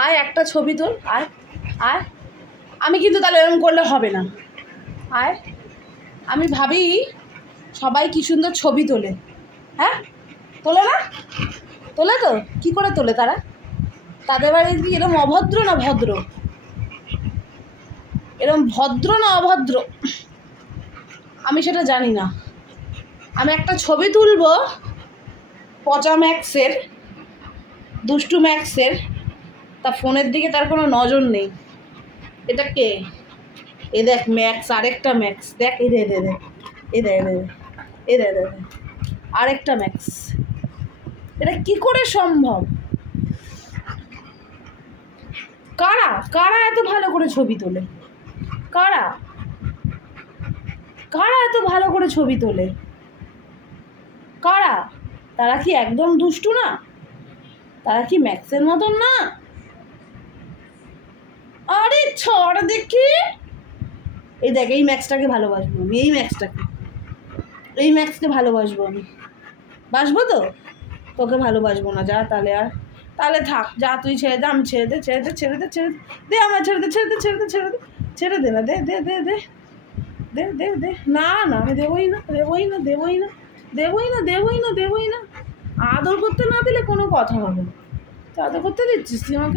আয় একটা ছবি তোল, আয় আয়। আমি কিন্তু তাহলে এরকম করলে হবে না। আয়। আমি ভাবি সবাই কি সুন্দর ছবি তোলে, হ্যাঁ তোলে না? তোলে তো? কি করে তোলে তারা? তাদের বাড়ি কি এরকম অভদ্র না ভদ্র? এরকম ভদ্র না অভদ্র আমি সেটা জানি না। আমি একটা ছবি তুলবো পচা ম্যাক্সের, দুষ্টু ম্যাক্সের, তা ফোনের দিকে তার কোনো নজর নেই। এটা কে? এ দেখ ম্যাক্স, আরেকটা ম্যাক্স, দেখ এ দে দে দে এ দে দে এ দে দে আরেকটা ম্যাক্স। এটা কি করে সম্ভব? কারা কারা এত ভালো করে ছবি তোলে? কারা কারা এত ভালো করে ছবি তোলে? কারা? তারা কি একদম দুষ্টু না? তারা কি ম্যাক্সের মতন না? আরে ছড় দেখি। এই দেখ এই ম্যাক্সটাকে ভালোবাসবো আমি, এই ম্যাক্সকে ভালোবাসবো আমি। বাসবো তো? তোকে ভালোবাসবো না, যা তাহলে। আর তাহলে থাক, যা তুই ছেড়ে দে, আমি ছেড়ে দে ছেড়ে দে ছেড়ে দে ছেড়ে দে, আমার ছেড়ে দে ছেড়ে দে ছেড়ে দে ছেড়ে দে ছেড়ে দে না, দে দে দে দে দে দে দে না না আমি দেবই না দেবই না দেবই না দেবই না দেবই না দেবই না। আদর করতে না দিলে কোনো কথা হবে না। তুই আদর করতে দিচ্ছিস তুই আমাকে?